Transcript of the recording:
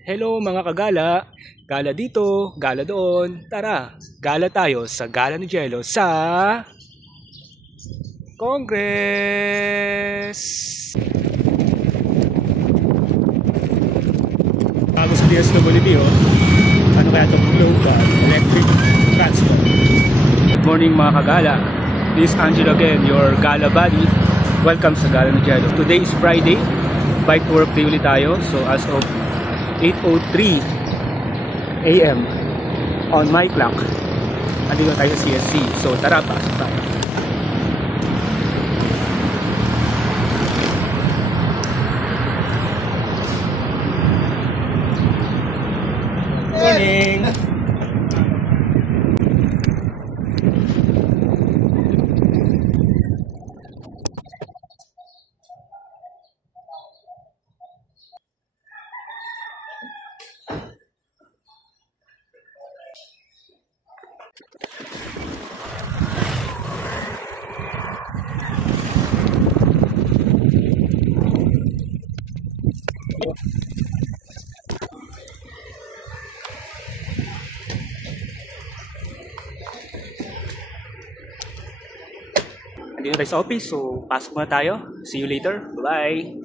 Hello mga kagala, gala dito, gala doon. Tara, gala tayo sa Gala ni Jello sa Congress. Bago sa DSWD, ano kaya itong global electric transport? Good morning mga kagala. This is Angelo again, your gala buddy. Welcome sa Gala ni Jello. Today is Friday, bike to work day ulit tayo. So as of 8:03 AM on my clock, nandito tayo sa CSC. So tara, pasok tayo. Morning! Nandito tayo sa office, so pasok muna tayo. See you later. Bye-bye!